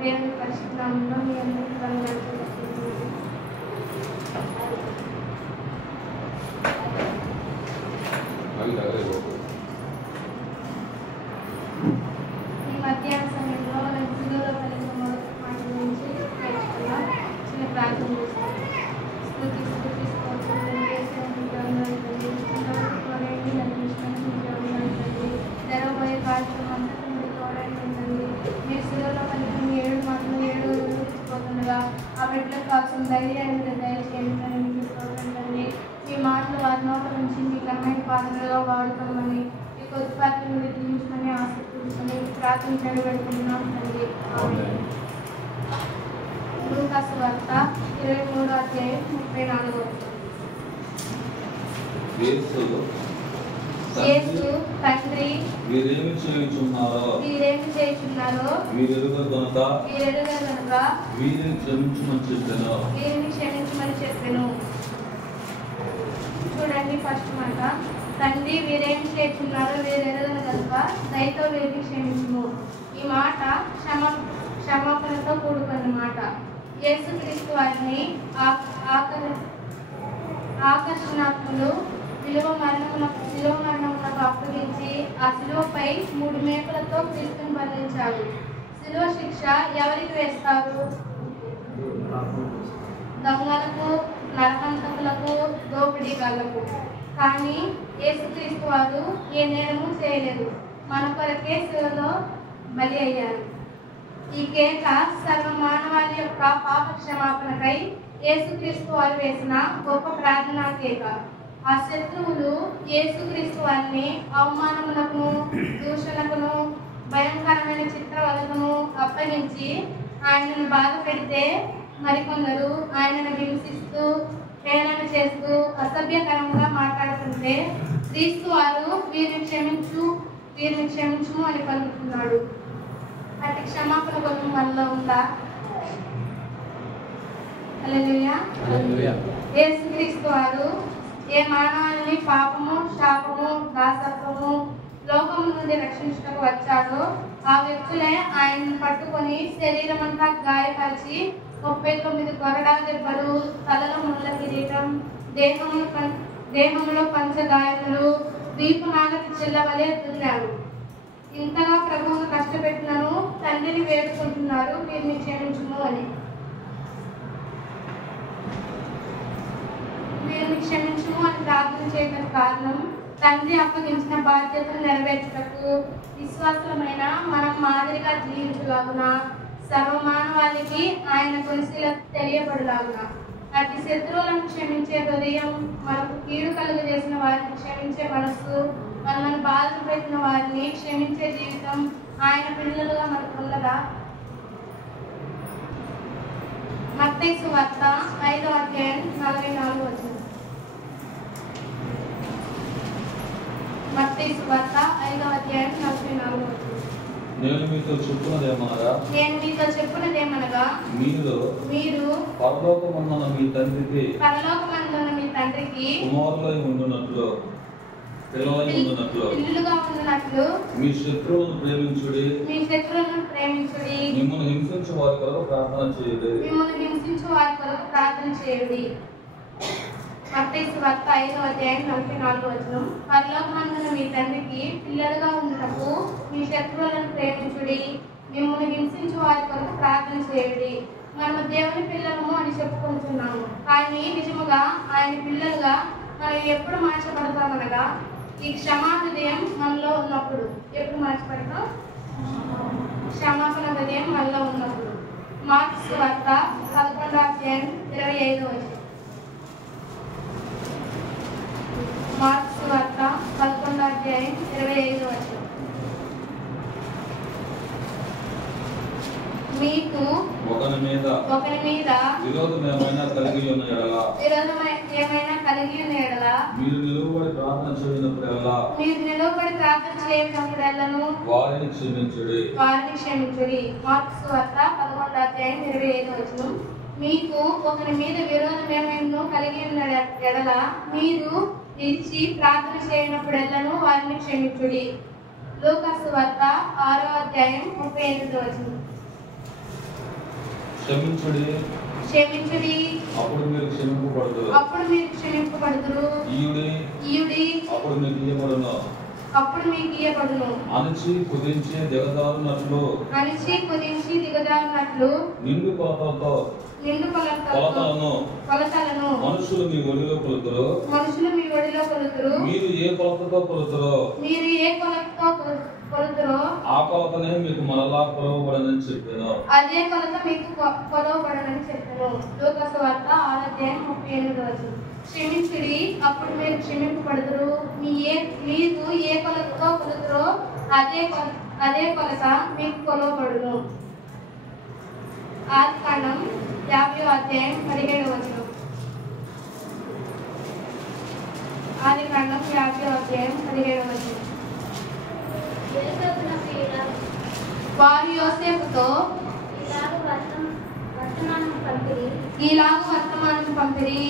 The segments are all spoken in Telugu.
దేవుని పరిశుద్ధ నామములో మీ అందరికీ వందనాలు చెల్లిస్తున్నాను. ఈ మధ్యాహ్న సమయంలో సిలువలో పలికిన మొదటి మాట గురించి నేర్చుకున్నాం. చిన్న ప్రార్థన చేస్తాం. స్తుతి స్తోత్రం జరగబోయే కార్యక్రమం అంతటా మీరు తోడైందండి. మీరు సిలువలో పలికిన 7 మాటలు 7 గుర్తిపోతుండగా ఆ బిడ్డలకు కావాల్సిన ధైర్యాన్ని దయచేయండి. మీకు స్తోత్రండి. ఈ మాటలు వారి నోట నుంచి మీకు అమ్మాయి పాత్రగా వాడుకోమని మీ కొద్ది పాత్రను విధించమని ఆసక్తించమని ప్రార్థించండి పెడుతున్నాం తండ్రి. లూకా సువార్త 23వ అధ్యాయం 34వ యేసు తండ్రి వీరేమి చేయుచున్నారో వీరెరుగ గనుక వీరిని క్షమించమని చెప్పెను. చూడండి, ఫస్ట్ మాట, తండ్రి వీరేమి చేయుచున్నారో వీరెరుగను కనుక దయతో వీరిని క్షమించుము. ఈ మాట క్షమాపణతో కూడుకున్న మాట. యేసుక్రీస్తు వారిని ఆకర్షణాత్మలు శిలువ మరణమునకు అప్పగించి ఆ శిలువపై 3 మేకులతో క్రీస్తును బంధించారు. శిలువ శిక్ష ఎవరికి వేస్తారు? దొంగలకు, నరహంతకులకు, దోపిడీగాళ్లకు. కానీ యేసుక్రీస్తు వారు ఏ నేరము చేయలేదు. మన కొరకే శిలువలో బలి అయ్యారు. ఈ కేక సర్వ మానవాళి యొక్క పాప క్షమాపణకై యేసుక్రీస్తు వారు వేసిన గొప్ప ప్రార్థనా కేక. ఆ శత్రువులు యేసుక్రీస్తు వారిని అవమానమునకును, దూషణకును, భయంకరమైన చిత్రవదకును అప్పగించి ఆయనను బాధ పెడితే మరికొందరు ఆయనను హింసిస్తూ, హేళన చేస్తూ, అసభ్యకరంగా మాట్లాడుతుంటే క్రీస్తు వారు వీరిని క్షమించుము అని పలుకుతున్నాడు. అటు క్షమాపణ కొరకు మనలో ఉందా? హల్లెలూయా. యేసుక్రీస్తు వారు ఏ మానవాళిని పాపము, శాపము, దాసత్వము, లోకము నుండి రక్షించుటకు వచ్చాడో ఆ వ్యక్తులే ఆయనను పట్టుకొని శరీరమంతా గాయపరిచి 39 కొరడా దెబ్బలు, తలలో ముళ్ళ కిరీటం, దేహంలో పంచగాయములు, వీపు నాగటి చిల్లవలే దున్నాడు. ఇంతగా ప్రభువును కష్టపెట్టినను తండ్రిని వేడుకుంటున్నారు, వీరిని క్షమించుము అని. వీరిని క్షమించుము అని ప్రార్థన చేయడం కారణం తండ్రి అప్పగించిన బాధ్యతను నెరవేర్చుటకు విశ్వాసమైన మనం మాదిరిగా జీవించలాగున, సర్వమానవాళికి ఆయన కొలిసిల తెలియబడులాగున. అతి శత్రువులను క్షమించే హృదయం, మనకు కీడు కలుగజేసిన వారిని క్షమించే మనస్సు, మనల్ని బాధ పెట్టిన వారిని క్షమించే జీవితం ఆయన పిల్లలుగా మనకు ఉన్నదా? మత్తయి సువార్త 5వ అధ్యాయం 44వ వచనం. మత్తయి సువార్త 5వ అధ్యాయం 44వ వచనం. నేను మీతో చెప్పున్నదేమనగా మీరు పరలోకమందున్న మీ తండ్రికి కుమారులై ఉండునట్లు, పిల్లలుగా ఉండునట్లు మీ శత్రువులను ప్రేమించుడి, మిమ్మల్ని హింసించు వారి కొరకు ప్రార్థన చేయుడి. మత్తయి సువార్త 5వ అధ్యాయం 44వ వచనం. పరలోకమందున్న మీ తండ్రికి పిల్లలుగా ఉండుటకు మీ శత్రువులను ప్రేమించుడి, మిమ్మల్ని హింసించు వారి కొరకు ప్రార్థన చేయుడి. మనము దేవుని పిల్లలము అని చెప్పుకుంటున్నాము, కానీ నిజముగా ఆయన పిల్లలుగా మనం ఎప్పుడు మార్చబడతామనగా ఈ క్షమా హృదయం మనలో ఉన్నప్పుడు. ఎప్పుడు మార్చబడతాం? క్షమాపణ హృదయం మనలో ఉన్నప్పుడు. మార్క్స్ సువార్త 11వ అధ్యాయం 25వ వచనం. మార్క్స్ సువార్త 11వ అధ్యాయం 25వ వచనం. మీకు ఒకరి మీద విరోధం ఏమైనా కలిగి ఉన్న ఎడల మీరు నిలువబడి ప్రార్థన చేయనప్పుడెల్లను వారిని క్షమించుడి. మార్క్స్ సువార్త 11వ అధ్యాయం 25వ వచనం. మీకు ఒకరి మీద విరోధం ఏమైనా కలిగి ఉన్న ఎడల మీరు నిలిచి ప్రార్థన చేయనప్పుడెల్లను వారిని క్షమించుడి. లూకా సువార్త 6వ అధ్యాయం 38వ వచనం. క్షమించుడి అప్పుడు మీరు క్షమింపబడుదురు. ఈయుడి అప్పుడు మీకు ఇయ్యబడును. అణచి కుదించి దిగజారునట్లు నిండు కొలతలను మనుషులు మీ ఒడిలో కొలుతురు. మీరు ఏ కొలతతో కొలుతురో ఆ కొలతనే మీకు మరలా కొలవబడనని చెప్పాను. అదే కొలత మీకు కొలవబడనని చెప్పాను. లూకా సువార్త 6వ అధ్యాయం 38వ వచనం. క్షమించుడి అప్పుడు మీరు క్షమింపబడుదురు. మీరు ఏ కొలతతో కొలుతురో అదే కొలత మీకు కొలవబడును. ఆదికాండం 50వ అధ్యాయం 17వ వచనం. ఆదికాండం 50వ అధ్యాయం 17వ వచనం. వారు యోసేపుతో ఈలాగు వర్తమానం పంపిరి.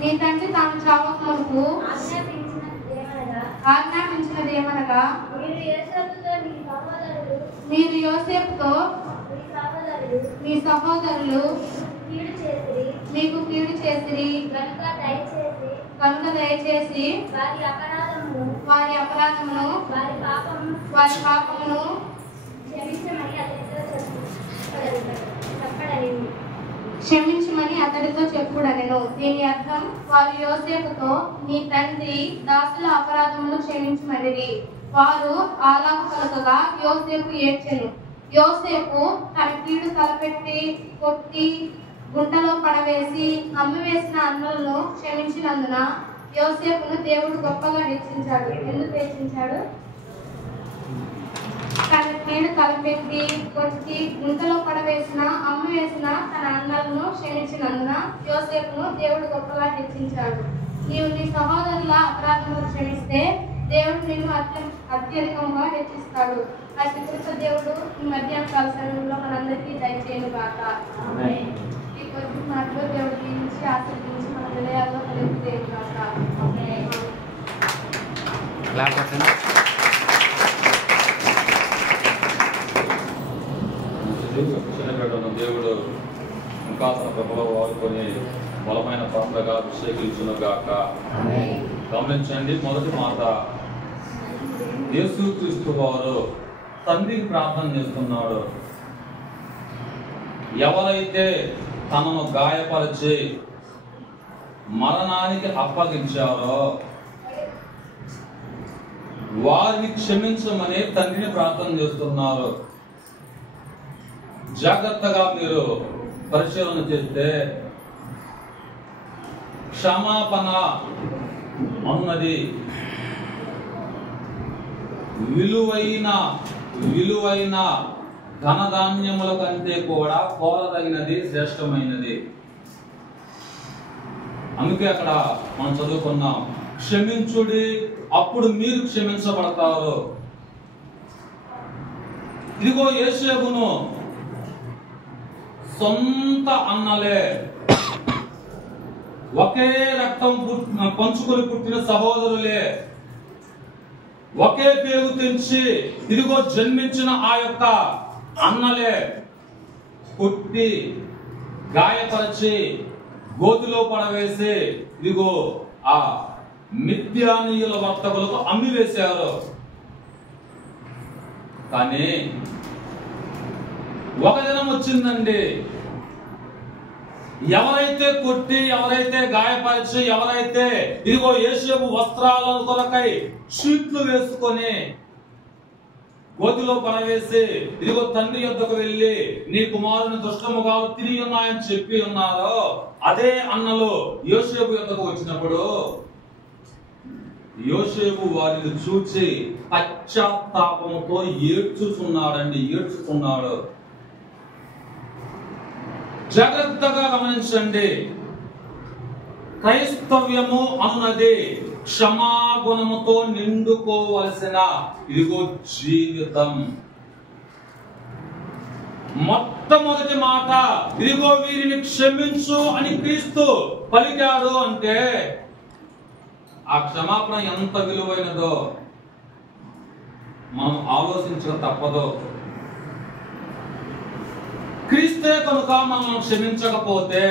నీ తండ్రి తాను చావకమునుపు ఆజ్ఞాపించినదేమనగా మీరు యోసేపుతో మీ సహోదరులు మీకు కీడు చేసిరి కనుక దయచేసి వారి అపరాధమును వారి పాపమును క్షమించమని అతడితో చెప్పుడనెను. దీని అర్థం వారు యోసేపుతో నీ తండ్రి దాసుల అపరాధములు క్షమించమనిరి. వారు అలాగు పలకగా యోసేపు ఏడ్చెను. యోసేపు తన కీడు తలపెట్టి కొట్టి గుంటలో పడవేసి అమ్మివేసిన అన్నలను క్షమించినందున యోసేపును దేవుడు గొప్పగా హెచ్చించాడు. ఎందుకు హెచ్చించాడు? తన కీడు తలపెట్టి కొట్టి గుంటలో పడవేసిన అమ్మివేసిన తన అన్నలను క్షమించినందున యోసేపును దేవుడు గొప్పగా హెచ్చించాడు. నీవు నీ సహోదరుల అపరాధములు క్షమిస్తే దేవుడు నిన్ను అత్యధికంగా హెచ్చిస్తాడు. అతి కృత దేవుడు ఈ మధ్యాహ్న కాల సమయంలో మనందరికీ దయచేయను గాక. ఈ కొద్ది మాటలో దేవుడు దీవించి ఆశీర్వదించి మన హృదయాల్లో కలిగితేను గాక. దేవుడు ఇంకా తన కృపలో వాడుకొని బలమైన పాత్రగా అభిషేకించును గాక. గమనించండి, మొదటి మాట, యేసుక్రీస్తు వారు తండ్రికి ప్రార్థన చేస్తున్నాడు. ఎవరైతే తనను గాయపరిచి మరణానికి అప్పగించారో వారిని క్షమించమని తండ్రిని ప్రార్థన చేస్తున్నారు. జాగ్రత్తగా మీరు పరిశీలన చేస్తే క్షమాపణ అన్నది విలువైన ధనధాన్యముల కంటే కూడా కోరదగినది, శ్రేష్టమైనది. అందుకే అక్కడ మనం చదువుకున్నాం, క్షమించుడి అప్పుడు మీరు క్షమించబడతారు. ఇదిగో యోసేపును సొంత అన్నలే, ఒకే రక్తం పంచుకొని పుట్టిన సహోదరులే, ఒకే పేరు తెంచి ఇదిగో జన్మించిన ఆ యొక్క అన్నలే కొట్టి గాయపరిచి గోతిలో పడవేసి ఇదిగో ఆ మిథ్యానీయుల వర్తకులకు అమ్మివేశారు. కానీ ఒక దినం వచ్చిందండి, ఎవరైతే కొట్టి, ఎవరైతే గాయపరిచి, ఎవరైతే ఇదిగో యోసేపు వస్త్రాల కొరకై షీట్లు వేసుకొని గోతిలో పడవేసి ఇదిగో తండ్రి యొద్దకు వెళ్ళి నీ కుమారుని దుష్టముగా తిరిగి ఉన్నాయని చెప్పి ఉన్నారో, అదే అన్నలు యోసేపు యొద్దకు వచ్చినప్పుడు యోసేపు వారిని చూచి పశ్చాత్తాపంతో ఏడ్చుకున్నాడు. జాగ్రత్తగా గమనించండి, క్రైస్తవ్యము అన్నది క్షమాగుణముతో నిండుకోవలసిన ఇదిగో జీవితం. మొట్టమొదటి మాట, ఇదిగో వీరిని క్షమించు అని క్రీస్తు పలికాడు అంటే ఆ క్షమాపణ ఎంత విలువైనదో మనం ఆలోచించక తప్పదో. క్రీస్తే కనుక మనం క్షమించకపోతే,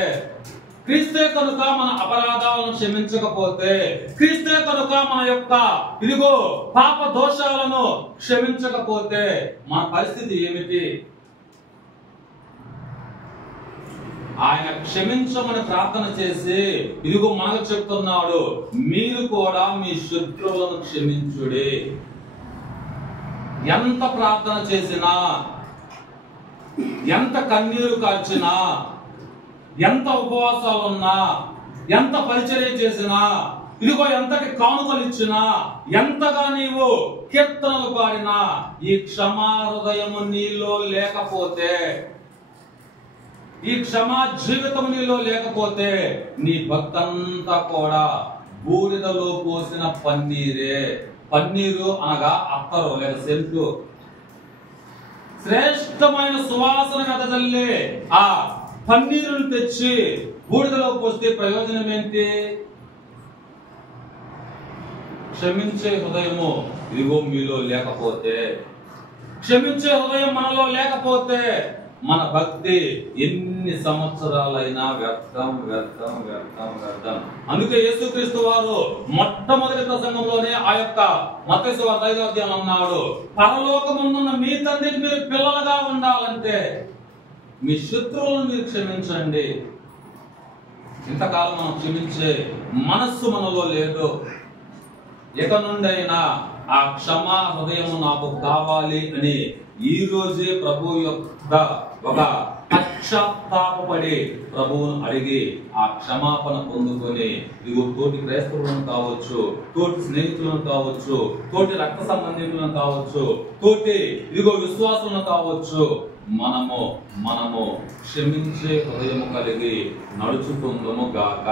క్రీస్తే కనుక మన అపరాధాలను క్షమించకపోతే, క్రీస్తే కనుక మన యొక్క పాప దోషాలను క్షమించకపోతే మన పరిస్థితి ఏమిటి? ఆయన క్షమించమని ప్రార్థన చేసి మనకు చెప్తున్నాడు, మీరు కూడా మీ శత్రువులను క్షమించుడి. ఎంత ప్రార్థన చేసినా, ఎంత కన్నీరు కార్చినా, ఎంత ఉపవాసాలున్నా, ఎంత పరిచర్య చేసినా, ఎంతటి కానుకలు ఇచ్చినా, ఎంతగా నీవు కీర్తనలు పాడినా, ఈ క్షమా హృదయము నీలో లేకపోతే, ఈ క్షమా జీవితం నీలో లేకపోతే నీ భక్తంతా కూడా బూడిదలో పోసిన పన్నీరే. పన్నీరు అనగా అత్తరు లేదా సెంటు. శ్రేష్టమైన సువాసన వెదజల్లే ఆ పన్నీరును తెచ్చి బూడిదలో పోస్తే ప్రయోజనం ఏంటి? క్షమించే హృదయము మీలో లేకపోతే, క్షమించే హృదయం మనలో లేకపోతే మన భక్తి ఎన్ని సంవత్సరాలైనా వ్యర్థం వ్యర్థం వ్యర్థం వ్యర్థం. అందుకే యేసుక్రీస్తు వారు మొట్టమొదటి ప్రసంగంలోనే ఆ యొక్క మత్తయి సువార్త 5వ అధ్యాయంలో అన్నాడు, పరలోకమున్న మీ తండ్రికి మీరు పిల్లలుగా ఉండాలంటే మీ శత్రువులను మీరు క్షమించండి. ఇంతకాలం మనం క్షమించే మనస్సు మనలో లేదు. ఇక నుండి అయినా ఆ క్షమా హృదయం నాకు కావాలి అని ఈ రోజే ప్రభు యొక్క ఒక పశ్చాత్తాపపడి ప్రభువును అడిగి ఆ క్షమాపణ పొందుకొని తోటి క్రైస్తవులను కావచ్చు, తోటి స్నేహితులను కావచ్చు, తోటి రక్త సంబంధికులను కావచ్చు, తోటి విశ్వాసులను కావచ్చు, మనము క్షమించే హృదయము కలిగి నడుచుకుందుము గాక.